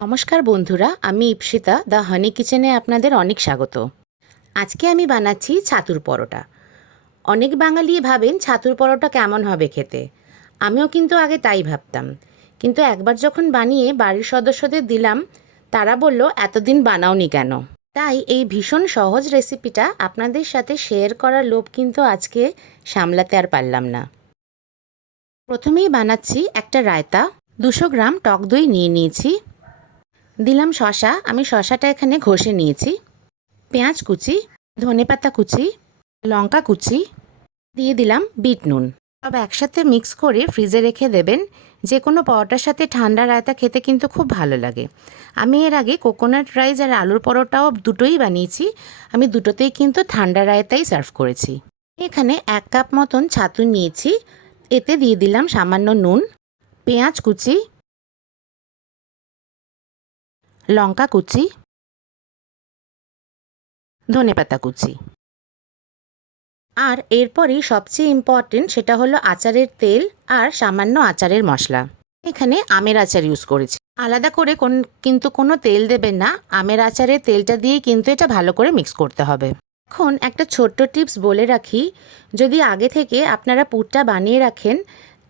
নমস্কার বন্ধুরা, আমি ইপসিতা দ্য হানি কিচেনে আপনাদের অনেক স্বাগত। আজকে আমি বানাচ্ছি ছাতুর পরোটা। অনেক বাঙালি ভাবেন ছাতুর পরোটা কেমন হবে খেতে। আমিও কিন্তু আগে তাই ভাবতাম, কিন্তু একবার যখন বানিয়ে বাড়ির সদস্যদের দিলাম, তারা বলল এতদিন বানাওনি কেন। তাই এই ভীষণ সহজ রেসিপিটা আপনাদের সাথে শেয়ার করার লোভ কিন্তু আজকে সামলাতে আর পারলাম না। প্রথমেই বানাচ্ছি একটা রায়তা। 200 গ্রাম টক দই নিয়ে নিয়েছি। দিলাম শশা, আমি শশাটা এখানে ঘষে নিয়েছি। পেঁয়াজ কুচি, ধনেপাতা কুচি, লঙ্কা কুচি, দিয়ে দিলাম বিট নুন। সব একসাথে মিক্স করে ফ্রিজে রেখে দেবেন। যে কোনো পরোটার সাথে ঠান্ডা রায়তা খেতে কিন্তু খুব ভালো লাগে। আমি এর আগে কোকোনাট রাইস আর আলুর পরোটাও দুটোই বানিয়েছি। আমি দুটোতেই কিন্তু ঠান্ডা রায়তাই সার্ভ করেছি। এখানে 1 কাপ মতন ছাতু নিয়েছি। এতে দিয়ে দিলাম সামান্য নুন, পেঁয়াজ কুচি, লঙ্কা কুচি, ধনেপাতা কুচি। আর এরপরই সবচেয়ে ইম্পর্টেন্ট, সেটা হলো আচারের তেল আর সামান্য আচারের মশলা। এখানে আমের আচার ইউজ করেছি। আলাদা করে কিন্তু কোনো তেল দেবেন না, আমের আচারের তেলটা দিয়েই কিন্তু এটা ভালো করে মিক্স করতে হবে। এখন একটা ছোট্ট টিপস বলে রাখি, যদি আগে থেকে আপনারা পুরটা বানিয়ে রাখেন,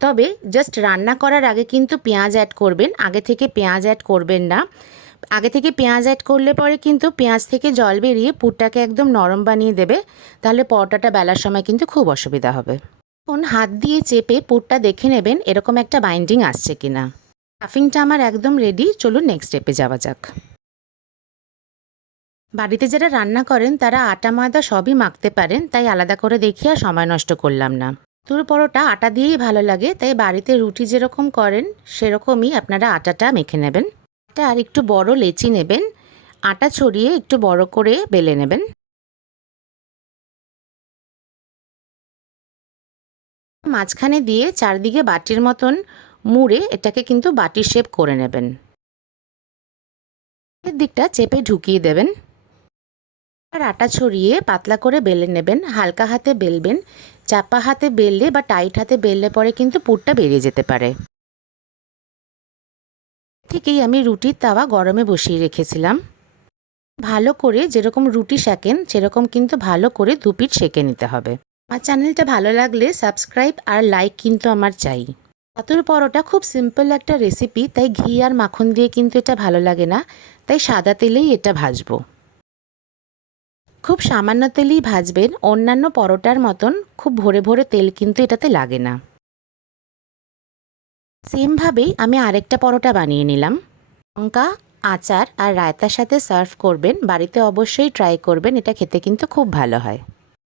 তবে জাস্ট রান্না করার আগে কিন্তু পেঁয়াজ অ্যাড করবেন, আগে থেকে পেঁয়াজ অ্যাড করবেন না। আগে থেকে পেঁয়াজ অ্যাড করলে পরে কিন্তু পেঁয়াজ থেকে জল বেরিয়ে পুরটাকে একদম নরম বানিয়ে দেবে, তাহলে পরোটাটা বেলার সময় কিন্তু খুব অসুবিধা হবে। এখন হাত দিয়ে চেপে পুরটা দেখে নেবেন এরকম একটা বাইন্ডিং আসছে কিনা। স্টাফিংটা আমার একদম রেডি, চলুন নেক্সট স্টেপে যাওয়া যাক। বাড়িতে যারা রান্না করেন তারা আটা ময়দা সবই মাখতে পারেন, তাই আলাদা করে দেখিয়ে আর সময় নষ্ট করলাম না। ছাতুর পরোটা আটা দিয়েই ভালো লাগে, তাই বাড়িতে রুটি যেরকম করেন সেরকমই আপনারা আটাটা মেখে নেবেন। আর একটু বড় লেচি নেবেন, আটা ছড়িয়ে একটু বড় করে বেলে নেবেন। মাঝখানে দিয়ে চারদিকে বাটির মতন মুড়ে এটাকে কিন্তু বাটির শেপ করে নেবেন। এর দিকটা চেপে ঢুকিয়ে দেবেন। আর আটা ছড়িয়ে পাতলা করে বেলে নেবেন। হালকা হাতে বেলবেন, চাপা হাতে বেললে বা টাইট হাতে বেললে পরে কিন্তু পুরটা বেরিয়ে যেতে পারে। থেকেই আমি রুটির তাওয়া গরমে বসিয়ে রেখেছিলাম। ভালো করে যেরকম রুটি সেকেন সেরকম কিন্তু ভালো করে দুপিঠ সেকে নিতে হবে। আমার চ্যানেলটা ভালো লাগলে সাবস্ক্রাইব আর লাইক কিন্তু আমার চাই। ছাতুর পরোটা খুব সিম্পল একটা রেসিপি, তাই ঘি আর মাখন দিয়ে কিন্তু এটা ভালো লাগে না, তাই সাদা তেলেই এটা ভাজবো। খুব সামান্য তেলেই ভাজবেন, অন্যান্য পরোটার মতন খুব ভরে ভরে তেল কিন্তু এটাতে লাগে না। সেমভাবেই আমি আরেকটা পরোটা বানিয়ে নিলাম। লঙ্কা, আচার আর রায়তার সাথে সার্ভ করবেন। বাড়িতে অবশ্যই ট্রাই করবেন, এটা খেতে কিন্তু খুব ভালো হয়।